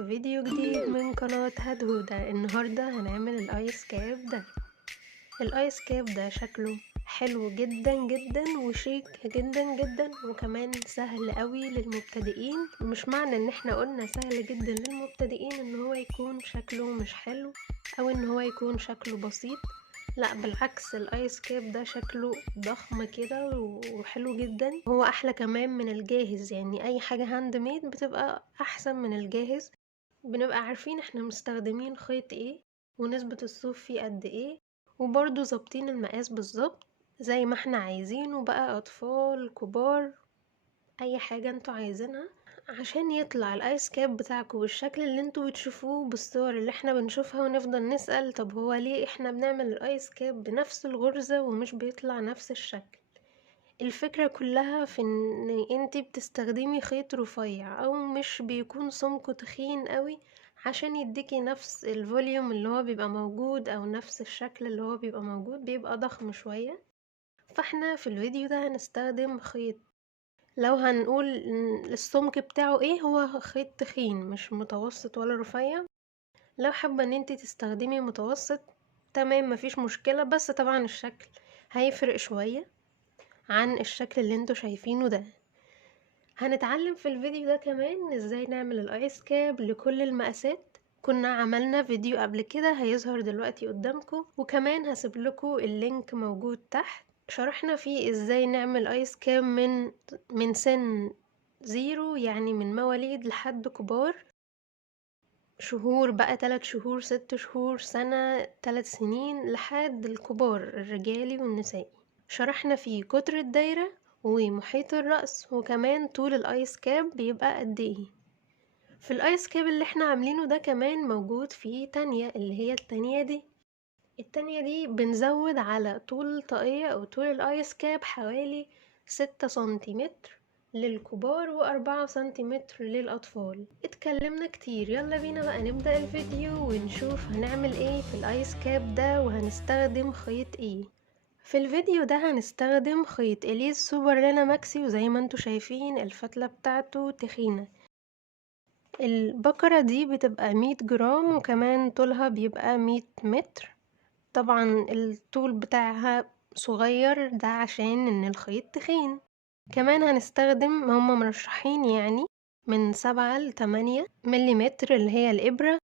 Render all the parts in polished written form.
في فيديو جديد من قناة هدهودة. النهاردة هنعمل الايس كاب ده. الايس كاب ده شكله حلو جدا جدا وشيك جدا جدا، وكمان سهل قوي للمبتدئين. مش معنى ان احنا قلنا سهل جدا للمبتدئين ان هو يكون شكله مش حلو او ان هو يكون شكله بسيط. لا بالعكس، الايس كاب ده شكله ضخم كده وحلو جدا. هو احلى كمان من الجاهز، يعني اي حاجة هاند ميد بتبقى احسن من الجاهز. بنبقى عارفين احنا مستخدمين خيط ايه ونسبة الصوف فيه قد ايه، وبرضو ظابطين المقاس بالظبط زي ما احنا عايزينه، بقى اطفال كبار اي حاجة انتوا عايزينها عشان يطلع الايس كاب بتاعكم بالشكل اللي انتوا بتشوفوه بالصور اللي احنا بنشوفها، ونفضل نسأل طب هو ليه احنا بنعمل الايس كاب بنفس الغرزة ومش بيطلع نفس الشكل. الفكرة كلها في ان انتي بتستخدمي خيط رفيع او مش بيكون سمكه تخين قوي عشان يديكي نفس الفوليوم اللي هو بيبقى موجود، او نفس الشكل اللي هو بيبقى موجود بيبقى ضخم شوية. فاحنا في الفيديو ده هنستخدم خيط، لو هنقول السمك بتاعه ايه، هو خيط تخين مش متوسط ولا رفيع. لو حابة ان انتي تستخدمي متوسط تمام مفيش مشكلة، بس طبعا الشكل هيفرق شوية عن الشكل اللي انتوا شايفينه ده. هنتعلم في الفيديو ده كمان ازاي نعمل الايس كاب لكل المقاسات. كنا عملنا فيديو قبل كده هيظهر دلوقتي قدامكم، وكمان هسيب لكم اللينك موجود تحت، شرحنا فيه ازاي نعمل ايس كاب من سن زيرو، يعني من مواليد لحد كبار شهور، بقى 3 شهور 6 شهور سنة 3 سنين لحد الكبار الرجالي والنسائي. شرحنا فيه قطر الدايرة ومحيط الرأس، وكمان طول الايس كاب بيبقى قد ايه. في الايس كاب اللي احنا عاملينه ده كمان موجود فيه تانية، اللي هي التانية دي بنزود على طول الطاقية او طول الايس كاب حوالي 6 سنتيمتر للكبار و4 سنتيمتر للأطفال. اتكلمنا كتير، يلا بينا بقى نبدأ الفيديو ونشوف هنعمل ايه في الايس كاب ده وهنستخدم خيط ايه. في الفيديو ده هنستخدم خيط اليز سوبر لانا ماكسي، وزي ما انتوا شايفين الفتلة بتاعته تخينة. البكرة دي بتبقى 100 جرام، وكمان طولها بيبقى 100 متر. طبعا الطول بتاعها صغير ده عشان ان الخيط تخين. كمان هنستخدم، هما مرشحين يعني من 7 ل8 مليمتر اللي هي الإبرة.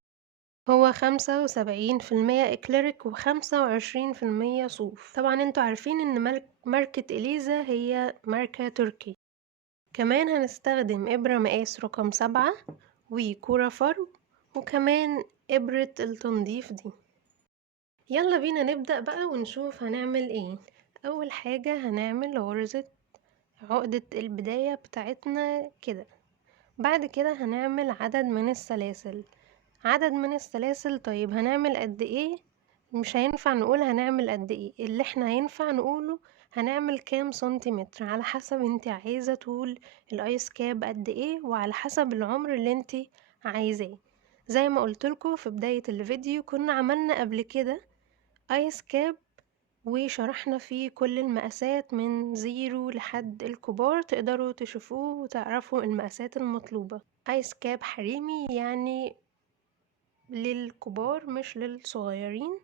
هو 75% إكليريك و25% صوف. طبعا انتوا عارفين ان ماركة إليزا هي ماركة تركي. كمان هنستخدم إبرة مقاس رقم 7 وكورة فرو، وكمان إبرة التنظيف دي. يلا بينا نبدأ بقى ونشوف هنعمل ايه. أول حاجة هنعمل غرزة عقدة البداية بتاعتنا كده. بعد كده هنعمل عدد من السلاسل. طيب هنعمل قد ايه؟ مش هينفع نقول هنعمل قد ايه، اللي احنا هينفع نقوله هنعمل كام سنتيمتر، على حسب انت عايزة طول الايس كاب قد ايه، وعلى حسب العمر اللي انت عايزاه. زي ما قلتلكوا في بداية الفيديو كنا عملنا قبل كده ايس كاب وشرحنا فيه كل المقاسات من زيرو لحد الكبار، تقدروا تشوفوه وتعرفوا المقاسات المطلوبة. ايس كاب حريمي يعني للكبار مش للصغيرين.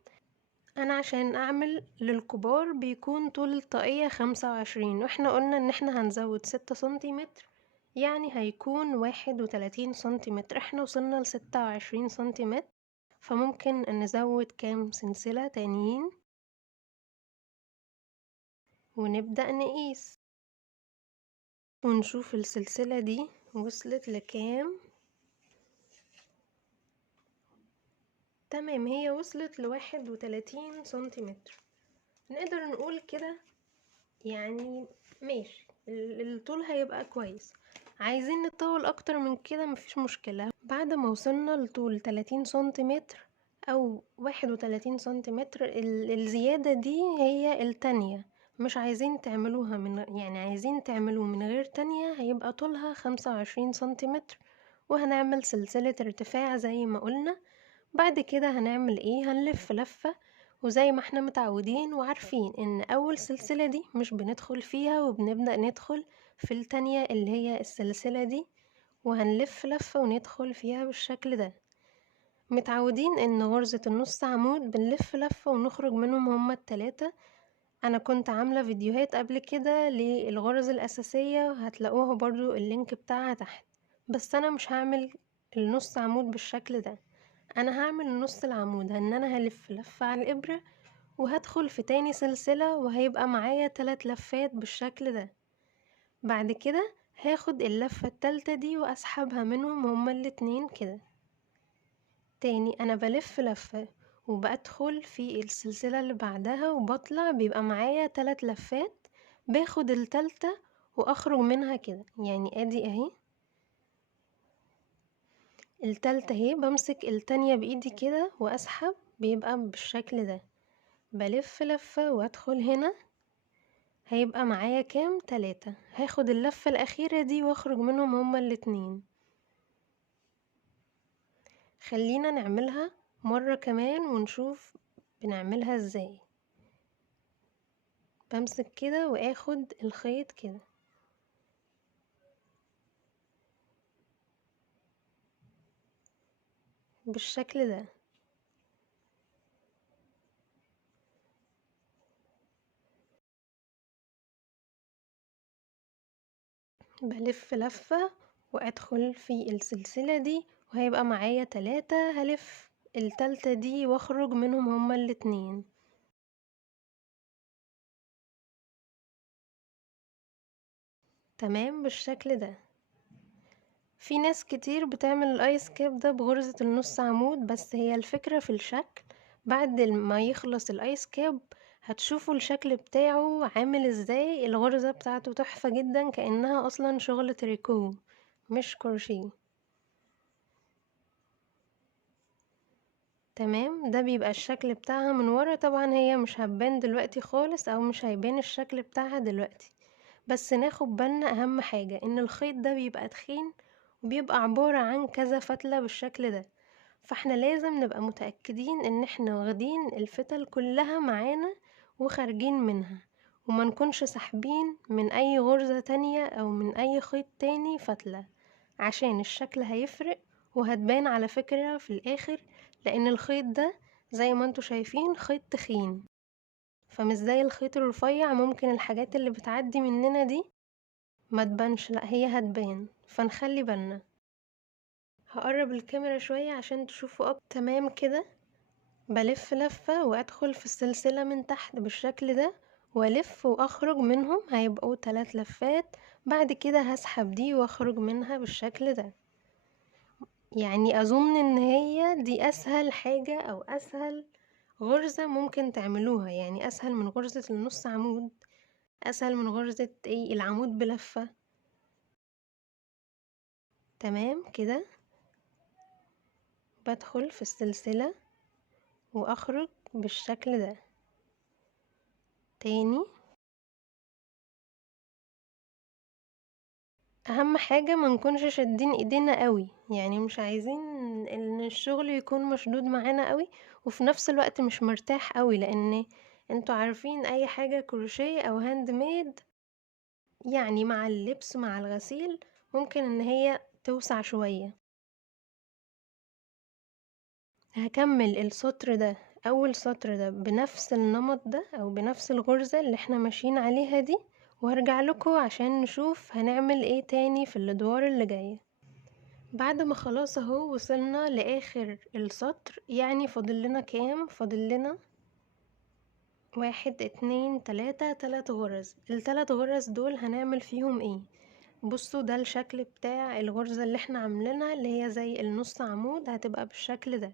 انا عشان اعمل للكبار بيكون طول الطاقية 25، واحنا قلنا ان احنا هنزود 6 سنتيمتر، يعني هيكون 31 سنتيمتر. احنا وصلنا ل26 سنتيمتر، فممكن نزود كام سلسلة تانيين ونبدأ نقيس ونشوف السلسلة دي وصلت لكام. تمام، هي وصلت ل31 سنتيمتر. نقدر نقول كده يعني ماشي، الطول هيبقى كويس. عايزين نطول اكتر من كده مفيش مشكلة. بعد ما وصلنا لطول 30 سنتيمتر او 31 سنتيمتر، الزيادة دي هي التانية، مش عايزين تعملوها يعني عايزين تعملوه من غير تانية، هيبقى طولها 25 سنتيمتر. وهنعمل سلسلة ارتفاع زي ما قلنا. بعد كده هنعمل ايه؟ هنلف لفة، وزي ما احنا متعودين وعارفين ان اول سلسلة دي مش بندخل فيها، وبنبدأ ندخل في التانية اللي هي السلسلة دي، وهنلف لفة وندخل فيها بالشكل ده. متعودين ان غرزة النص عمود بنلف لفة ونخرج منهم هما التلاتة. انا كنت عاملة فيديوهات قبل كده للغرز الاساسية، هتلاقوها برضو اللينك بتاعها تحت، بس انا مش هعمل النص عمود بالشكل ده. انا هعمل نص العمود ان انا هلف لفة على الابرة وهدخل في تاني سلسلة، وهيبقى معايا 3 لفات بالشكل ده. بعد كده هاخد اللفة التالتة دي واسحبها منهم هما الاتنين كده. تاني انا بلف لفة وبدخل في السلسلة اللي بعدها وبطلع، بيبقى معايا 3 لفات، باخد التالتة واخرج منها كده. يعني ادي اهي التالتة اهي، بمسك التانية بايدي كده واسحب، بيبقى بالشكل ده. بلف لفة وادخل هنا، هيبقى معايا كام؟ 3. هاخد اللفة الاخيرة دي واخرج منهم هما الاتنين. خلينا نعملها مرة كمان ونشوف بنعملها ازاي. بمسك كده واخد الخيط كده بالشكل ده. بلف لفة وادخل في السلسلة دي، وهيبقى معايا 3. هلف التالتة دي واخرج منهم هما الاتنين. تمام بالشكل ده. في ناس كتير بتعمل الايس كاب ده بغرزة النص عمود، بس هي الفكرة في الشكل. بعد ما يخلص الايس كاب هتشوفوا الشكل بتاعه عامل ازاي. الغرزة بتاعته تحفة جدا، كأنها اصلا شغل تريكو مش كروشيه. تمام، ده بيبقى الشكل بتاعها من ورا. طبعا هي مش هتبان دلوقتي خالص، او مش هيبان الشكل بتاعها دلوقتي، بس ناخد بالنا اهم حاجة ان الخيط ده بيبقى تخين وبيبقى عبارة عن كذا فتلة بالشكل ده. فاحنا لازم نبقى متأكدين ان احنا واخدين الفتل كلها معانا وخارجين منها، وما نكونش سحبين من اي غرزة تانية او من اي خيط تاني فتلة، عشان الشكل هيفرق وهتبان على فكرة في الاخر. لان الخيط ده زي ما انتوا شايفين خيط تخين، فمش زي الخيط الرفيع. ممكن الحاجات اللي بتعدي مننا دي ما تبانش، لا هي هتبان، فنخلي بالنا. هقرب الكاميرا شوية عشان تشوفوا اكتر. تمام كده، بلف لفة وادخل في السلسلة من تحت بالشكل ده، والف واخرج منهم، هيبقوا 3 لفات. بعد كده هسحب دي واخرج منها بالشكل ده. يعني اظن ان هي دي اسهل حاجة او اسهل غرزة ممكن تعملوها، يعني اسهل من غرزة النص عمود، اسهل من غرزة العمود بلفة. تمام كده، بدخل في السلسلة واخرج بالشكل ده. تاني، اهم حاجة ما نكونش شادين ايدينا قوي، يعني مش عايزين ان الشغل يكون مشدود معانا قوي وفي نفس الوقت مش مرتاح قوي، لان انتوا عارفين اي حاجة كروشيه او هاند ميد يعني مع اللبس مع الغسيل ممكن ان هي توسع شوية. هكمل السطر ده، اول سطر ده بنفس النمط ده او بنفس الغرزة اللي احنا ماشيين عليها دي، وهرجع لكم عشان نشوف هنعمل ايه تاني في الادوار اللي جاية. بعد ما خلاص اهو وصلنا لاخر السطر، يعني فاضل لنا كام؟ فاضل لنا 1 2 3 3 غرز. ال3 غرز دول هنعمل فيهم ايه؟ بصوا، ده الشكل بتاع الغرزة اللي احنا عاملينها، اللي هي زي النص عمود، هتبقى بالشكل ده.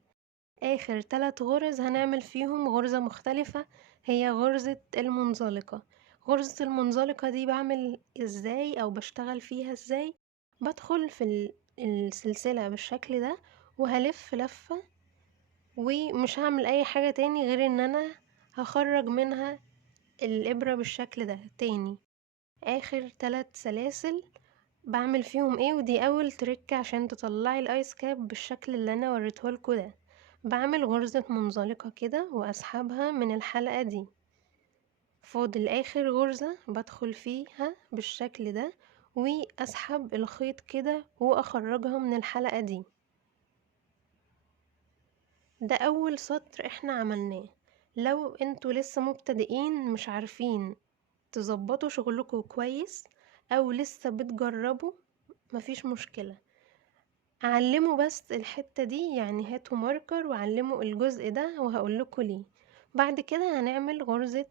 اخر 3 غرز هنعمل فيهم غرزة مختلفة، هي غرزة المنزلقة. غرزة المنزلقة دي بعمل ازاي او بشتغل فيها ازاي؟ بدخل في السلسلة بالشكل ده وهلف لفة، ومش هعمل اي حاجة تاني غير ان انا هخرج منها الابرة بالشكل ده. تاني، اخر 3 سلاسل بعمل فيهم ايه؟ ودي اول تريك عشان تطلعي الايس كاب بالشكل اللي انا وريتهولكوا ده. بعمل غرزة منزلقة كده واسحبها من الحلقة دي. فاضل اخر غرزة بدخل فيها بالشكل ده واسحب الخيط كده واخرجها من الحلقة دي. ده اول سطر احنا عملناه. لو انتوا لسه مبتدئين مش عارفين تظبطوا شغلكوا كويس او لسه بتجربوا، مفيش مشكلة، علموا بس الحتة دي، يعني هاتوا ماركر وعلموا الجزء ده وهقولكوا ليه. بعد كده هنعمل غرزة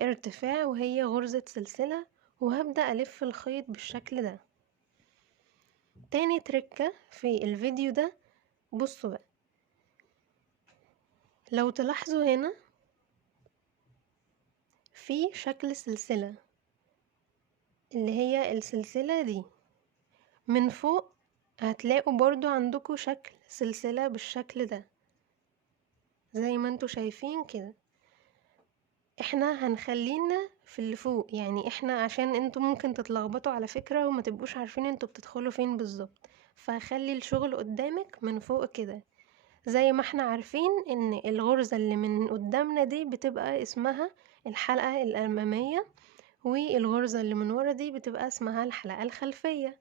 ارتفاع وهي غرزة سلسلة، وهبدأ ألف الخيط بالشكل ده. تاني تركة في الفيديو ده، بصوا بقى، لو تلاحظوا هنا في شكل سلسلة اللي هي السلسلة دي، من فوق هتلاقوا برضو عندكم شكل سلسلة بالشكل ده زي ما انتوا شايفين كده. احنا هنخلينا في اللي فوق، يعني احنا عشان انتوا ممكن تتلخبطوا على فكرة وما تبقوش عارفين انتوا بتدخلوا فين بالظبط، فخلي الشغل قدامك من فوق كده. زي ما احنا عارفين ان الغرزة اللي من قدامنا دي بتبقى اسمها الحلقة الأمامية، والغرزة اللي من ورا دي بتبقى اسمها الحلقة الخلفية.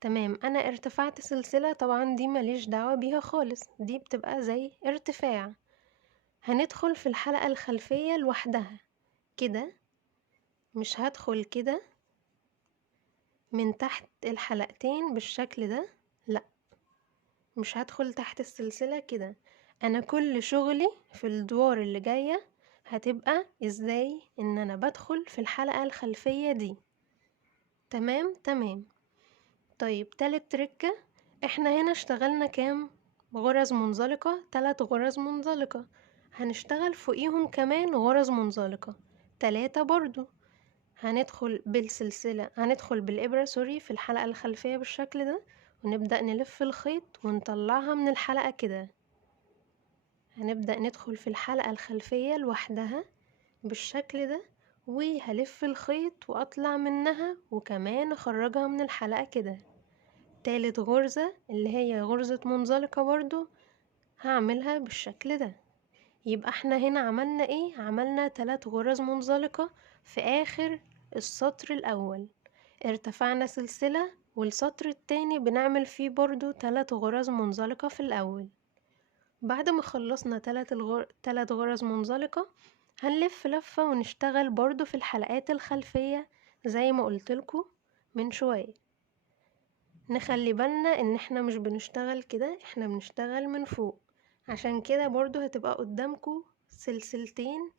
تمام، انا ارتفعت سلسلة، طبعا دي ماليش دعوة بيها خالص، دي بتبقى زي ارتفاع. هندخل في الحلقة الخلفية لوحدها كده، مش هدخل كده من تحت الحلقتين بالشكل ده، لا، مش هدخل تحت السلسلة كده. انا كل شغلي في الدوار اللي جاية هتبقى ازاي ان انا بدخل في الحلقة الخلفية دي. تمام تمام. طيب تالت تركة، احنا هنا اشتغلنا كام غرز منزلقة؟ 3 غرز منزلقة. هنشتغل فوقيهم كمان غرز منزلقة 3 برضو. هندخل بالسلسلة، هندخل بالإبرة سوري في الحلقة الخلفية بالشكل ده، ونبدأ نلف الخيط ونطلعها من الحلقة كده. هنبدأ ندخل في الحلقة الخلفية لوحدها بالشكل ده، وهلف الخيط واطلع منها وكمان اخرجها من الحلقة كده. تالت غرزة اللي هي غرزة منزلقة برضو هعملها بالشكل ده. يبقى احنا هنا عملنا ايه؟ عملنا 3 غرز منزلقة في اخر السطر الاول، ارتفعنا سلسلة، والسطر التاني بنعمل فيه برضو 3 غرز منزلقة في الاول. بعد ما خلصنا 3 غرز منزلقة، هنلف لفة ونشتغل برضو في الحلقات الخلفية زي ما قلتلكوا من شوية. نخلي بالنا ان احنا مش بنشتغل كده، احنا بنشتغل من فوق، عشان كده برضو هتبقى قدامكوا سلسلتين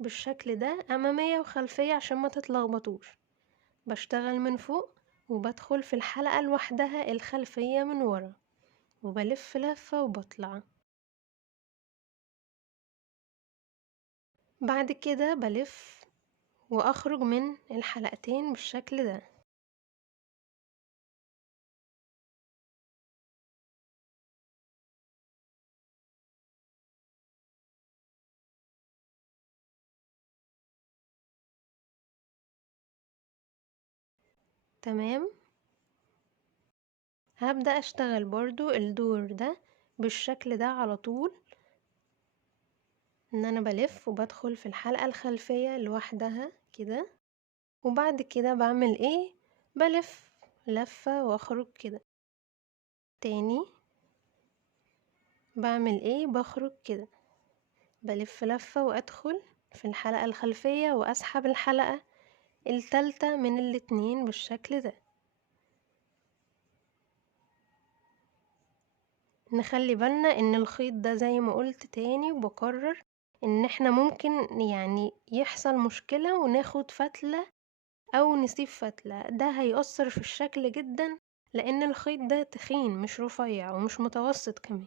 بالشكل ده امامية وخلفية عشان ما تتلخبطوش. بشتغل من فوق وبدخل في الحلقة لوحدها الخلفية من ورا، وبلف لفة وبطلع. بعد كده بلف واخرج من الحلقتين بالشكل ده. تمام، هبدأ اشتغل برضو الدور ده بالشكل ده على طول، ان انا بلف وبدخل في الحلقة الخلفية لوحدها كده. وبعد كده بعمل ايه؟ بلف لفة واخرج كده تاني. بعمل ايه؟ بخرج كده، بلف لفة وادخل في الحلقة الخلفية واسحب الحلقة التالتة من الاتنين بالشكل ده. نخلي بالنا ان الخيط ده زي ما قلت تاني وبكرر ان احنا ممكن يعني يحصل مشكلة وناخد فتلة او نسيب فتلة، ده هيأثر في الشكل جدا، لان الخيط ده تخين مش رفيع ومش متوسط كمان.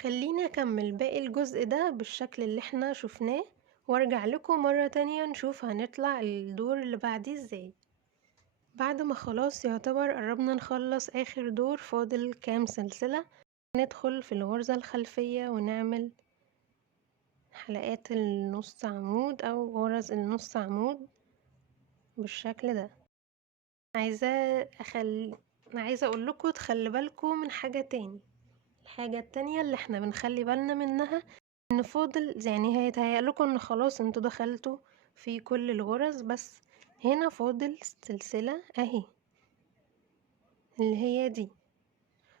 خليني اكمل باقي الجزء ده بالشكل اللي احنا شفناه، وارجع لكم مرة تانية نشوف هنطلع الدور اللي بعديه ازاي. بعد ما خلاص يعتبر قربنا نخلص اخر دور، فاضل كام سلسلة، ندخل في الغرزة الخلفية ونعمل حلقات النص عمود او غرز النص عمود بالشكل ده. عايزة عايزة اقول لكم تخلي بالكم من حاجة تاني. الحاجة التانية اللي احنا بنخلي بالنا منها ان فاضل يعني هيتهيألكوا ان خلاص انتوا دخلتوا في كل الغرز، بس هنا فاضل سلسلة اهي اللي هي دي.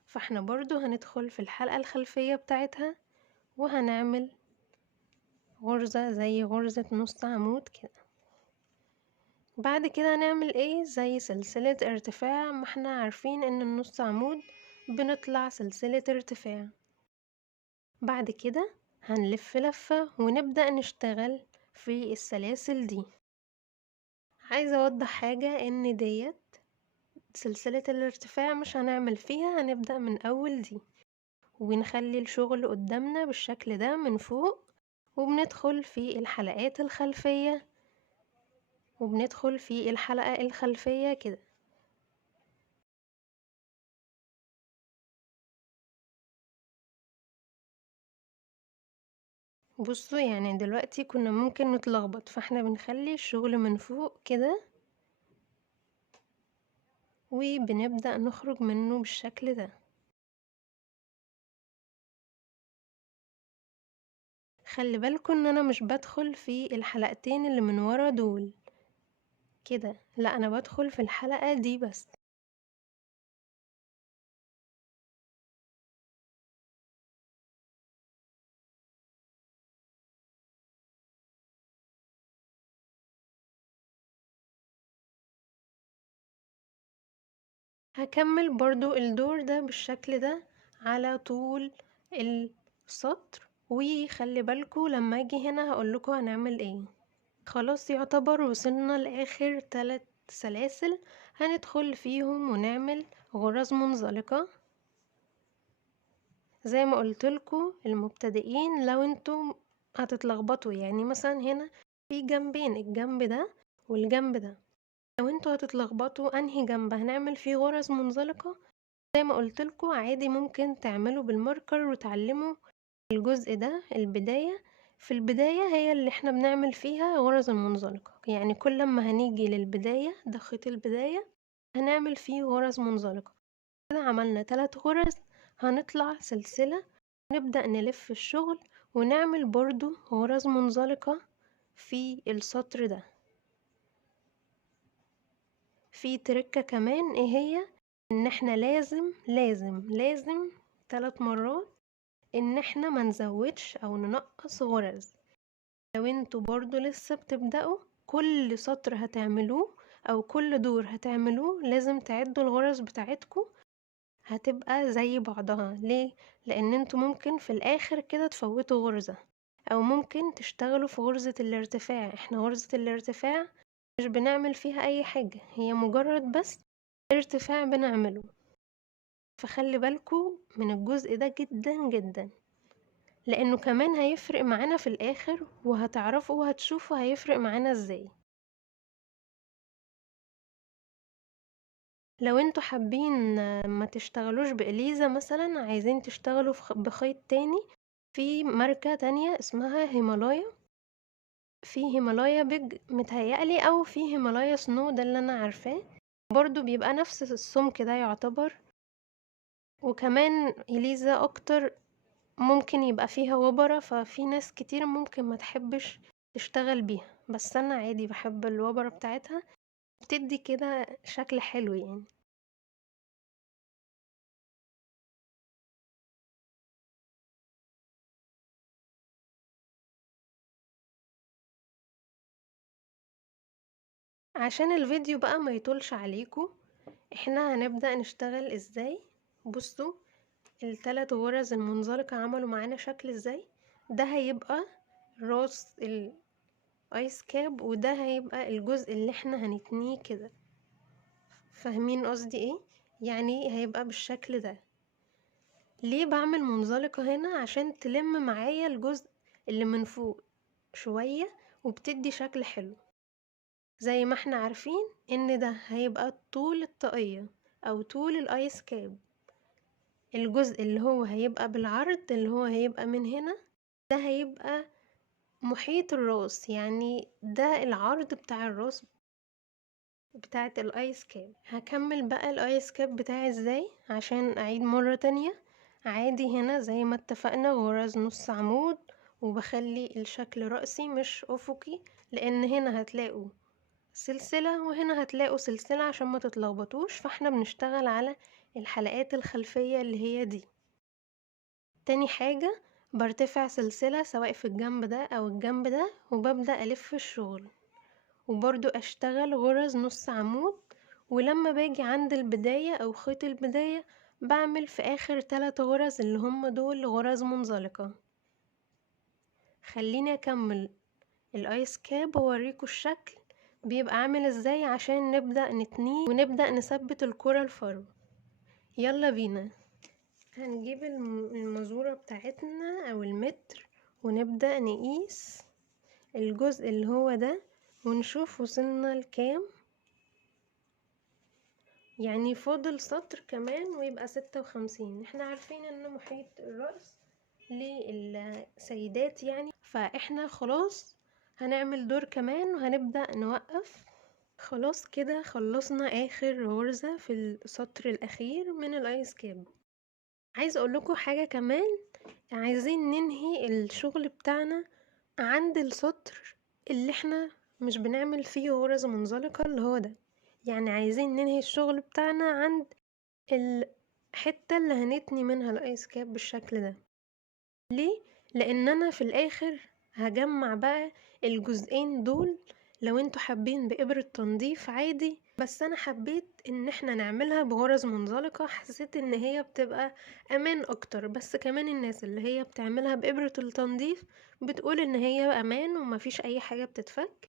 فاحنا برضو هندخل في الحلقة الخلفية بتاعتها وهنعمل غرزة زي غرزة نص عمود كده. بعد كده هنعمل ايه؟ زي سلسلة ارتفاع، ما احنا عارفين ان النص عمود بنطلع سلسلة ارتفاع. بعد كده هنلف لفة ونبدأ نشتغل في السلاسل دي. عايزة اوضح حاجة، ان ديت سلسلة الارتفاع مش هنعمل فيها، هنبدأ من اول دي ونخلي الشغل قدامنا بالشكل ده من فوق، وبندخل في الحلقات الخلفية وبندخل في الحلقة الخلفية كده. بصوا يعني دلوقتي كنا ممكن نتلخبط، فاحنا بنخلي الشغل من فوق كده وبنبدأ نخرج منه بالشكل ده. خلي بالكم ان انا مش بدخل في الحلقتين اللي من ورا دول كده، لا انا بدخل في الحلقة دي بس. هكمل برضو الدور ده بالشكل ده على طول السطر، وخلي بالكم لما اجي هنا هقولكوا هنعمل ايه. خلاص يعتبر وصلنا لاخر 3 سلاسل، هندخل فيهم ونعمل غرز منزلقة. زي ما قلتلكوا المبتدئين لو انتم هتتلخبطوا، يعني مثلا هنا في جنبين، الجنب ده والجنب ده، لو انتوا هتتلخبطوا انهي جنب هنعمل فيه غرز منزلقة، زي ما قلتلكوا عادي ممكن تعملوا بالماركر وتعلموا الجزء ده البداية. في البداية هي اللي احنا بنعمل فيها غرز المنزلقة، يعني كل ما هنيجي للبداية ده خيط البداية هنعمل فيه غرز منزلقة. كده عملنا 3 غرز، هنطلع سلسلة، نبدأ نلف الشغل ونعمل برضو غرز منزلقة في السطر ده. في تركة كمان ايه هي؟ ان احنا لازم 3 مرات ان احنا ما نزودش او ننقص غرز. لو انتوا برضو لسه بتبدأوا، كل سطر هتعملوه او كل دور هتعملوه لازم تعدوا الغرز بتاعتكم، هتبقى زي بعضها. ليه؟ لان انتوا ممكن في الاخر كده تفوتوا غرزة، او ممكن تشتغلوا في غرزة الارتفاع. احنا غرزة الارتفاع مش بنعمل فيها اي حاجة، هي مجرد بس ارتفاع بنعمله. فخلي بالكوا من الجزء ده جدا جدا، لانه كمان هيفرق معانا في الاخر، وهتعرفوا وهتشوفوا هيفرق معانا ازاي. لو انتوا حابين ما تشتغلوش بإليزا مثلا، عايزين تشتغلوا بخيط تاني، في ماركة تانية اسمها هيمالايا. في هيمالايا بيج متهيألي، او في هيمالايا سنو، ده اللي انا عارفاه، برضو بيبقى نفس السمك ده يعتبر. وكمان إليزا اكتر ممكن يبقى فيها وبرة، ففي ناس كتير ممكن ما تحبش تشتغل بيها، بس انا عادي بحب الوبرة بتاعتها، بتدي كده شكل حلو يعني. عشان الفيديو بقى ما يطولش عليكم، احنا هنبدأ نشتغل ازاي. بصوا ال3 غرز المنزلقة عملوا معانا شكل ازاي. ده هيبقى راس الايس كاب، وده هيبقى الجزء اللي احنا هنتنيه كده. فاهمين قصدي ايه؟ يعني هيبقى بالشكل ده. ليه بعمل منزلقة هنا؟ عشان تلم معايا الجزء اللي من فوق شوية وبتدي شكل حلو. زي ما احنا عارفين ان ده هيبقى طول الطاقية او طول الايس كاب، الجزء اللي هو هيبقى بالعرض اللي هو هيبقى من هنا ده هيبقى محيط الراس، يعني ده العرض بتاع الراس بتاعت الايس كاب. هكمل بقى الايس كاب بتاعي ازاي عشان اعيد مرة تانية. عادي هنا زي ما اتفقنا غرز نص عمود وبخلي الشكل رأسي مش أفقي، لأن هنا هتلاقوا سلسلة وهنا هتلاقوا سلسلة عشان ما تتلخبطوش، فاحنا بنشتغل على الحلقات الخلفية اللي هي دي. تاني حاجة برتفع سلسلة سواء في الجنب ده أو الجنب ده، وببدأ ألف الشغل، وبرضو أشتغل غرز نص عمود. ولما باجي عند البداية أو خيط البداية بعمل في آخر 3 غرز اللي هم دول غرز منزلقة. خليني أكمل الآيس كاب وأوريكم الشكل بيبقى عامل ازاي عشان نبدأ نتنيه ونبدأ نثبت الكرة الفرو. يلا بينا. هنجيب المزورة بتاعتنا او المتر ونبدأ نقيس الجزء اللي هو ده ونشوف وصلنا لكام. يعني فاضل سطر كمان ويبقى 56. احنا عارفين ان محيط الرأس للسيدات يعني، فاحنا خلاص هنعمل دور كمان وهنبدأ نوقف. خلاص كده خلصنا اخر غرزة في السطر الاخير من الايس كاب. عايز اقول لكم حاجة كمان، عايزين ننهي الشغل بتاعنا عند السطر اللي احنا مش بنعمل فيه غرز منزلقة اللي هو ده. يعني عايزين ننهي الشغل بتاعنا عند الحتة اللي هنتني منها الايس كاب بالشكل ده. ليه؟ لان انا في الاخر هجمع بقى الجزئين دول. لو انتوا حابين بإبرة تنظيف عادي، بس انا حبيت ان احنا نعملها بغرز منزلقة، حسيت ان هي بتبقى امان اكتر. بس كمان الناس اللي هي بتعملها بإبرة التنظيف بتقول ان هي امان ومفيش اي حاجة بتتفك.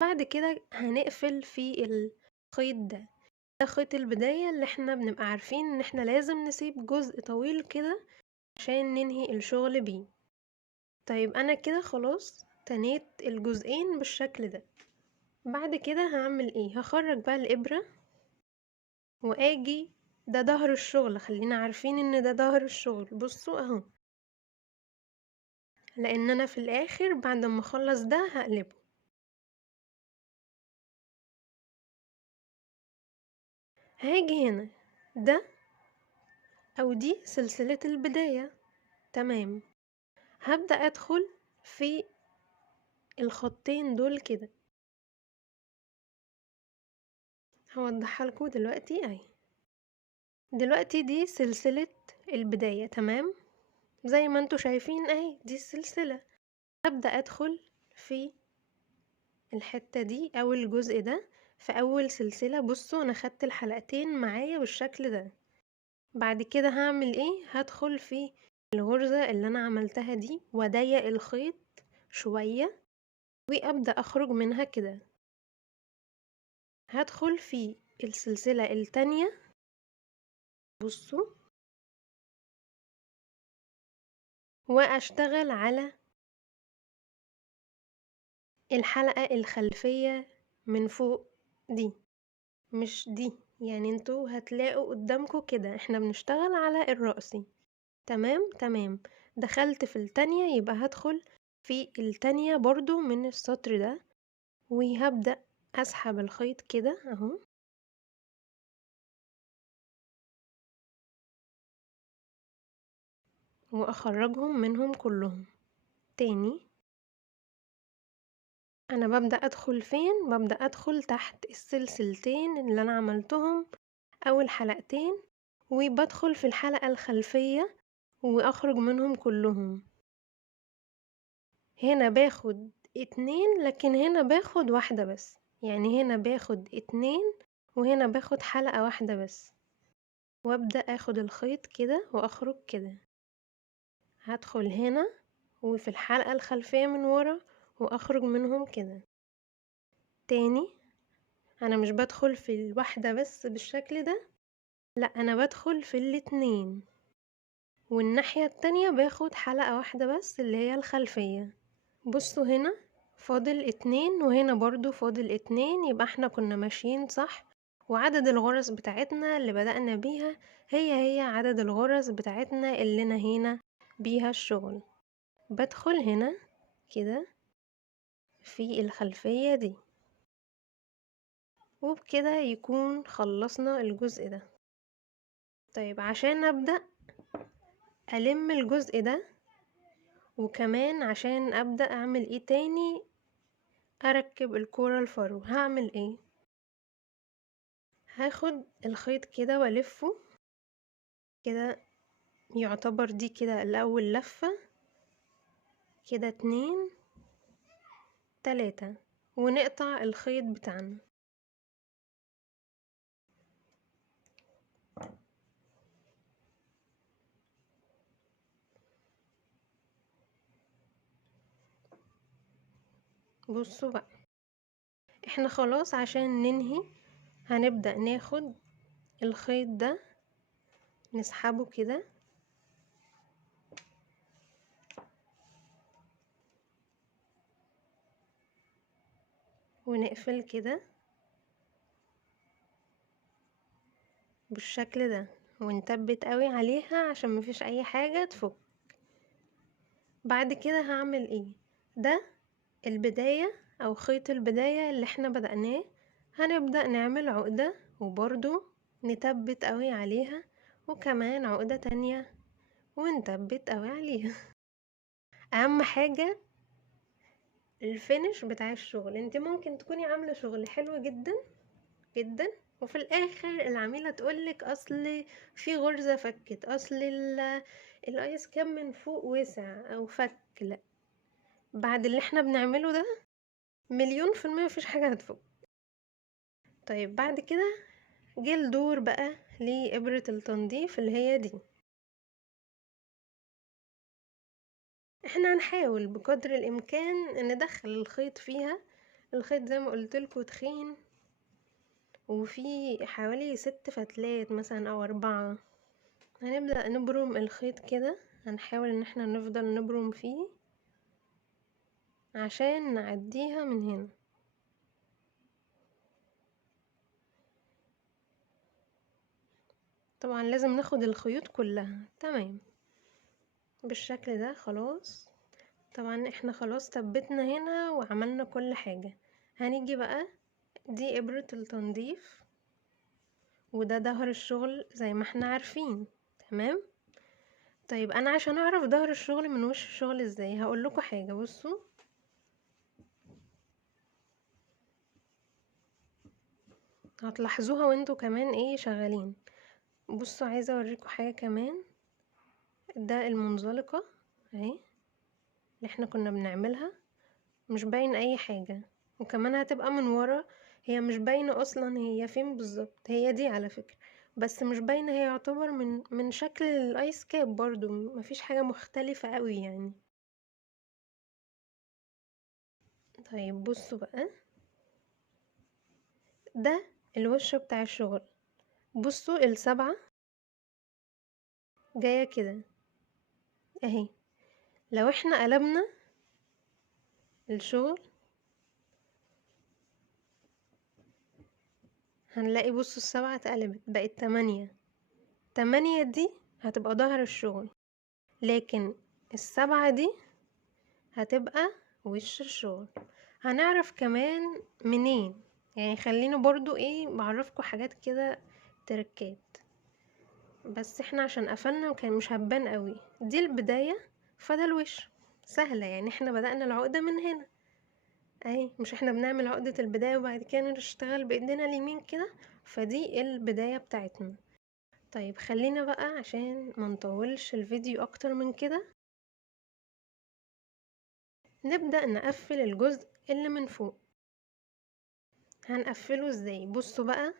بعد كده هنقفل في الخيط ده خيط البداية اللي احنا بنبقى عارفين ان احنا لازم نسيب جزء طويل كده عشان ننهي الشغل بيه. طيب انا كده خلاص تنيت الجزئين بالشكل ده. بعد كده هعمل ايه؟ هخرج بقى الابرة واجي، ده ظهر الشغل، خلينا عارفين ان ده ظهر الشغل. بصوا اهو، لان انا في الاخر بعد ما اخلص ده هقلبه. هاجي هنا، ده او دي سلسلة البداية. تمام. هبدأ ادخل في الخطين دول كده. هوضحها لكم دلوقتي اهي. دلوقتي دي سلسلة البداية، تمام؟ زي ما انتوا شايفين اهي دي السلسلة. هبدأ ادخل في الحتة دي او الجزء ده في اول سلسلة. بصوا انا خدت الحلقتين معايا بالشكل ده. بعد كده هعمل ايه؟ هدخل في الغرزة اللي انا عملتها دي واضيق الخيط شوية وابدأ اخرج منها كده. هدخل في السلسلة التانية. بصوا، واشتغل على الحلقة الخلفية من فوق دي، مش دي. يعني انتوا هتلاقوا قدامكم كده احنا بنشتغل على الرأسي. تمام تمام. دخلت في التانية، يبقى هدخل في التانية برضو من السطر ده وهبدأ اسحب الخيط كده اهو، واخرجهم منهم كلهم تاني. انا ببدأ ادخل فين؟ ببدأ ادخل تحت السلسلتين اللي انا عملتهم او الحلقتين، وبدخل في الحلقة الخلفية واخرج منهم كلهم. هنا باخد 2 لكن هنا باخد واحدة بس. يعني هنا باخد 2 وهنا باخد حلقة واحدة بس. وابدأ اخد الخيط كده واخرج كده. هدخل هنا وفي الحلقة الخلفية من ورا واخرج منهم كده تاني. انا مش بدخل في الواحدة بس بالشكل ده، لا انا بدخل في الاتنين، والناحية التانية باخد حلقة واحدة بس اللي هي الخلفية. بصوا هنا فاضل 2 وهنا برضو فاضل 2، يبقى احنا كنا ماشيين صح. وعدد الغرز بتاعتنا اللي بدأنا بيها هي عدد الغرز بتاعتنا اللي نهينا بيها الشغل. بدخل هنا كده في الخلفية دي، وبكده يكون خلصنا الجزء ده. طيب عشان أبدأ ألم الجزء ده وكمان عشان ابدأ اعمل ايه تاني، اركب الكورة الفرو. هعمل ايه؟ هاخد الخيط كده والفه كده، يعتبر دي كده الاول لفة، كده 2 3، ونقطع الخيط بتاعنا. بصوا بقى، احنا خلاص عشان ننهي هنبدأ ناخد الخيط ده نسحبه كده، ونقفل كده بالشكل ده، ونثبت قوي عليها عشان مفيش اي حاجة تفك. بعد كده هعمل ايه؟ ده البداية او خيط البداية اللي احنا بدأناه. هنبدأ نعمل عقدة وبرضو نثبت قوي عليها، وكمان عقدة تانية ونثبت قوي عليها. اهم حاجة الفينش بتاع الشغل. انت ممكن تكوني عاملة شغل حلو جدا جدا، وفي الاخر العميلة تقولك اصل في غرزة فكت، اصل الايس كام من فوق وسع او فك. لا، بعد اللي احنا بنعمله ده 100% مفيش حاجة هتفك. طيب بعد كده جه الدور بقى لإبرة التنظيف اللي هي دي. احنا هنحاول بقدر الامكان ندخل الخيط فيها. الخيط زي ما قلتلكوا تخين، وفي حوالي 6 فتلات مثلا او 4. هنبدأ نبرم الخيط كده، هنحاول ان احنا نفضل نبرم فيه عشان نعديها من هنا. طبعا لازم ناخد الخيوط كلها. تمام بالشكل ده خلاص. طبعا احنا خلاص ثبتنا هنا وعملنا كل حاجة. هنيجي بقى، دي إبرة التنظيف وده ظهر الشغل زي ما احنا عارفين. تمام. طيب انا عشان اعرف ظهر الشغل من وش الشغل ازاي، هقول لكم حاجة. بصوا، هتلاحظوها وانتوا كمان ايه شغالين. بصوا عايزة اوريكم حاجة كمان. ده المنزلقة اهي اللي احنا كنا بنعملها، مش باين اي حاجة. وكمان هتبقى من ورا، هي مش باينة اصلا هي فين بالظبط. هي دي على فكرة، بس مش باينة. هي يعتبر من شكل الايس كاب برضو، مفيش حاجة مختلفة قوي يعني. طيب بصوا بقى، ده الوش بتاع الشغل. بصوا ال7 جاية كده اهي. لو احنا قلبنا الشغل هنلاقي بصوا ال7 اتقلبت بقت 8. 8 دي هتبقى ظهر الشغل، لكن ال7 دي هتبقى وش الشغل. هنعرف كمان منين يعني؟ خلينا برضو ايه بعرفكم حاجات كده، تركات. بس احنا عشان قفلنا وكان مش هبان قوي. دي البداية، فده الوش. سهلة يعني، احنا بدأنا العقدة من هنا اهي. مش احنا بنعمل عقدة البداية وبعد كده نشتغل بايدينا اليمين كده؟ فدي البداية بتاعتنا. طيب خلينا بقى عشان ما نطولش الفيديو اكتر من كده، نبدأ نقفل الجزء اللي من فوق. هنقفله ازاي؟ بصوا بقى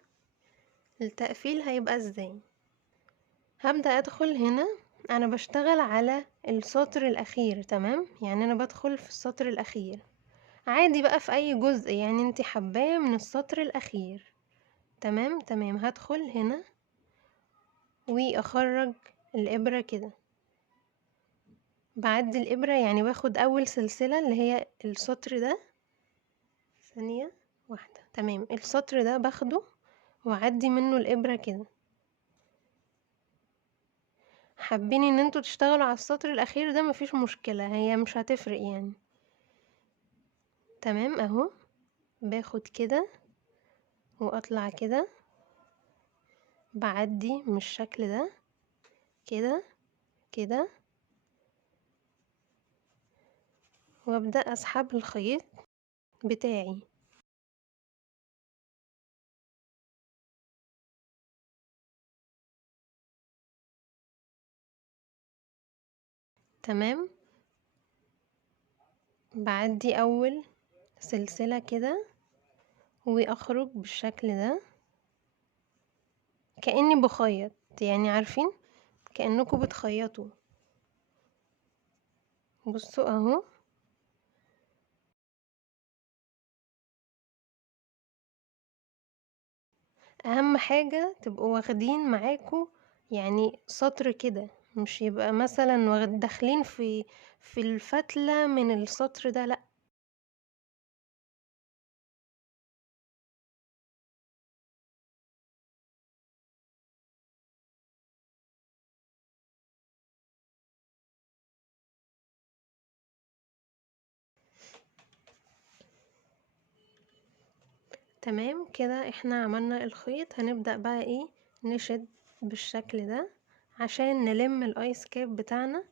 التقفيل هيبقى ازاي. هبدأ ادخل هنا، انا بشتغل على السطر الاخير. تمام، يعني انا بدخل في السطر الاخير عادي بقى في اي جزء يعني انت حباه من السطر الاخير. تمام تمام. هدخل هنا واخرج الابرة كده، بعدي الابرة يعني باخد اول سلسلة اللي هي السطر ده. ثانية واحدة. تمام، السطر ده باخده واعدي منه الابرة كده. حابين ان انتوا تشتغلوا على السطر الاخير ده مفيش مشكلة، هي مش هتفرق يعني. تمام اهو، باخد كده واطلع كده، بعدي من الشكل ده كده كده. وابدأ اسحب الخيط بتاعي. تمام، بعدي اول سلسلة كده واخرج بالشكل ده كأني بخيط، يعني عارفين كأنكم بتخيطوا. بصوا اهو. اهم حاجة تبقوا واخدين معاكوا يعني سطر كده، مش يبقى مثلا داخلين في الفتلة من السطر ده، لا. تمام كده احنا عملنا الخيط. هنبدأ بقى ايه، نشد بالشكل ده عشان نلم الايس كاب بتاعنا.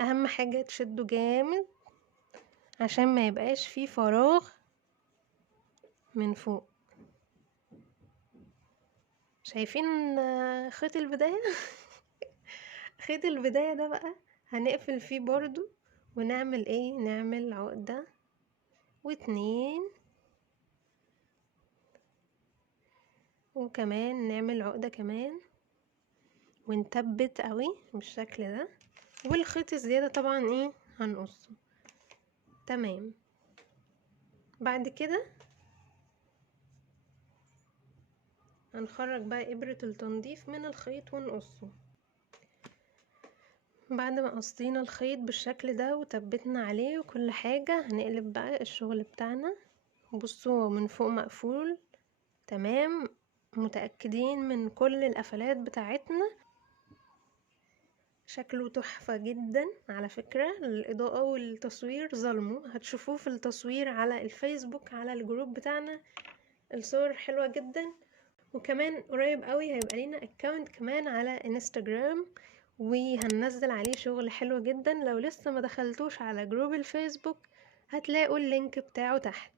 اهم حاجة تشده جامد عشان ما يبقاش فيه فراغ من فوق. شايفين خيط البداية؟ خيط البداية ده بقى هنقفل فيه برضو ونعمل ايه، نعمل عقدة واتنين، وكمان نعمل عقدة كمان ونثبت قوي بالشكل ده. والخيط الزيادة طبعا ايه هنقصه. تمام، بعد كده هنخرج بقى ابرة التنظيف من الخيط ونقصه. بعد ما قصينا الخيط بالشكل ده وثبتنا عليه وكل حاجة، هنقلب بقى الشغل بتاعنا. بصوا من فوق مقفول تمام، متأكدين من كل القفلات بتاعتنا. شكله تحفة جدا على فكرة. الإضاءة والتصوير ظلمه، هتشوفوه في التصوير على الفيسبوك على الجروب بتاعنا. الصور حلوة جدا. وكمان قريب قوي هيبقى لينا اكاونت كمان على انستجرام، وهننزل عليه شغل حلو جدا. لو لسه ما دخلتوش على جروب الفيسبوك هتلاقوا اللينك بتاعه تحت.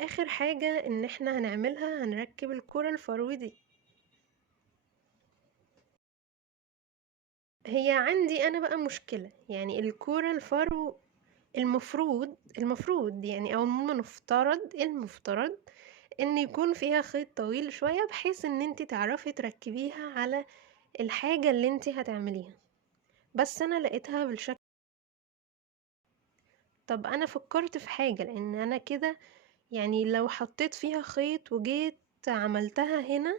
اخر حاجة ان احنا هنعملها، هنركب الكرة الفرو دي. هي عندي انا بقى مشكلة، يعني الكرة الفرو المفروض يعني، او المفترض ان يكون فيها خيط طويل شوية بحيث ان انتي تعرفي تركبيها على الحاجة اللي انتي هتعمليها. بس انا لقيتها بالشكل. طب انا فكرت في حاجة، لان انا كده يعني لو حطيت فيها خيط وجيت عملتها هنا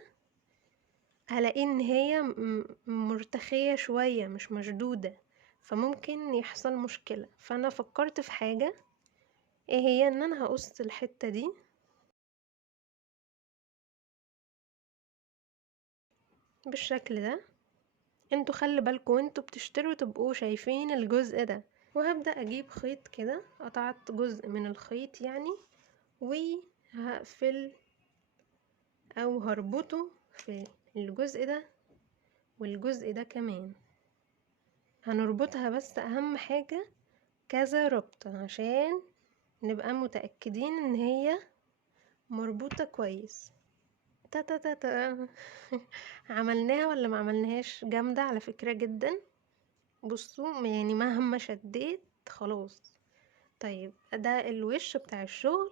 هلاقي ان هي مرتخية شوية مش مشدودة، فممكن يحصل مشكلة. فانا فكرت في حاجة، ايه هي، ان انا هقص الحتة دي بالشكل ده. انتوا خلي بالكوا وانتوا بتشتروا تبقوا شايفين الجزء ده. وهبدأ اجيب خيط كده، قطعت جزء من الخيط يعني، وهقفل او هربطه في الجزء ده والجزء ده كمان. هنربطها بس اهم حاجة كذا ربطة عشان نبقى متأكدين ان هي مربوطة كويس. تا تا تا تا. عملناها ولا ما عملناهاش؟ جامدة على فكرة جدا. بصوا يعني مهما شديت خلاص. طيب ده الوش بتاع الشغل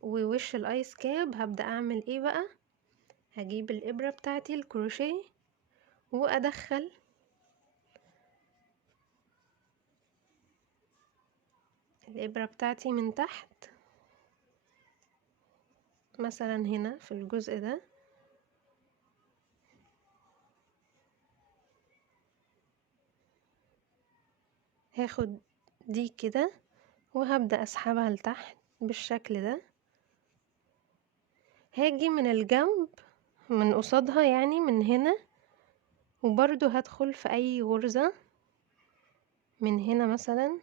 ووش الايس كاب. هبدأ اعمل ايه بقى، هجيب الابرة بتاعتي الكروشيه وادخل الابرة بتاعتي من تحت مثلا هنا في الجزء ده، هاخد دي كده وهبدأ اسحبها لتحت بالشكل ده. هاجي من الجنب من قصادها يعني من هنا، وبرضو هدخل في اي غرزة من هنا مثلا.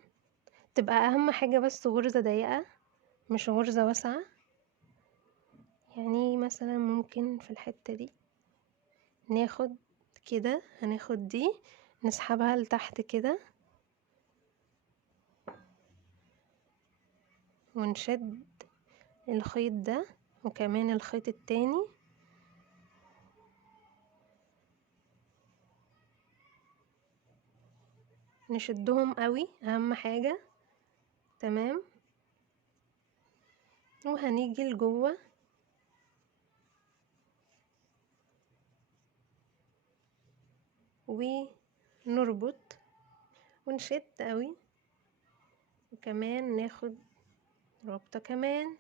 تبقى اهم حاجة بس غرزة ضيقة مش غرزة واسعة. يعني مثلا ممكن في الحتة دي ناخد كده، هناخد دي نسحبها لتحت كده ونشد الخيط ده وكمان الخيط التاني، نشدهم قوي اهم حاجة. تمام. وهنيجي لجوه ونربط ونشد قوي، وكمان ناخد ربطة كمان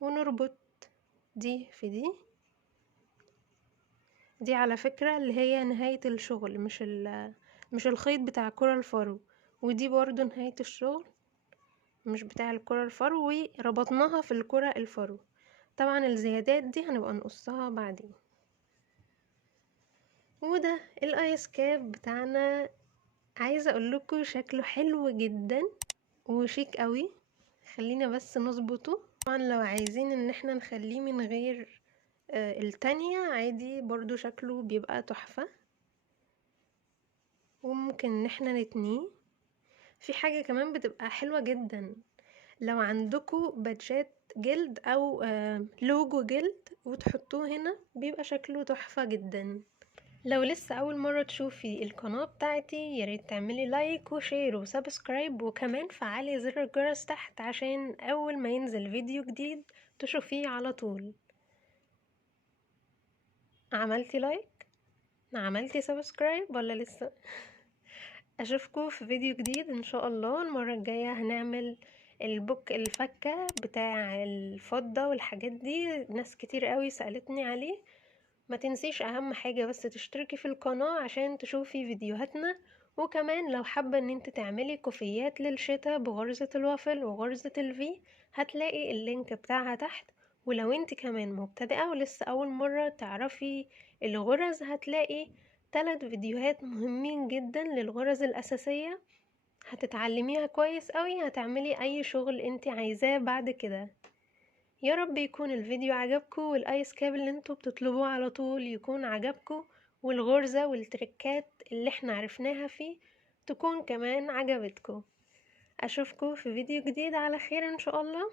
ونربط دي في دي على فكرة اللي هي نهاية الشغل، مش الخيط بتاع كرة الفرو، ودي برضو نهاية الشغل مش بتاع الكرة الفرو، وربطناها في الكرة الفرو. طبعا الزيادات دي هنبقى نقصها بعدين. وده الايس كاب بتاعنا. عايزة اقول لكم شكله حلو جدا وشيك قوي. خلينا بس نظبطه. طبعا لو عايزين ان احنا نخليه من غير التانية عادي برضو شكله بيبقى تحفة، وممكن ان احنا نتنيه. في حاجة كمان بتبقى حلوة جدا، لو عندكم بادجات جلد او لوجو جلد وتحطوه هنا بيبقى شكله تحفة جدا. لو لسه اول مرة تشوفي القناة بتاعتي ياريت تعملي لايك وشير وسبسكرايب، وكمان فعلي زر الجرس تحت عشان اول ما ينزل فيديو جديد تشوفيه على طول. عملتي لايك؟ عملتي سبسكرايب ولا لسه؟ اشوفكم في فيديو جديد ان شاء الله. المرة الجاية هنعمل البوك الفكة بتاع الفضة والحاجات دي، ناس كتير قوي سألتني عليه. ما تنسيش اهم حاجة بس تشتركي في القناة عشان تشوفي فيديوهاتنا. وكمان لو حابة ان انت تعملي كوفيات للشتا بغرزة الوافل وغرزة الفي، هتلاقي اللينك بتاعها تحت. ولو انت كمان مبتدئة ولسه اول مرة تعرفي الغرز، هتلاقي 3 فيديوهات مهمين جدا للغرز الاساسية، هتتعلميها كويس قوي، هتعملي اي شغل انت عايزاه بعد كده. يا رب يكون الفيديو عجبكم، والايس كاب اللي انتوا بتطلبوه على طول يكون عجبكم، والغرزة والتركات اللي احنا عرفناها فيه تكون كمان عجبتكم. اشوفكم في فيديو جديد على خير ان شاء الله.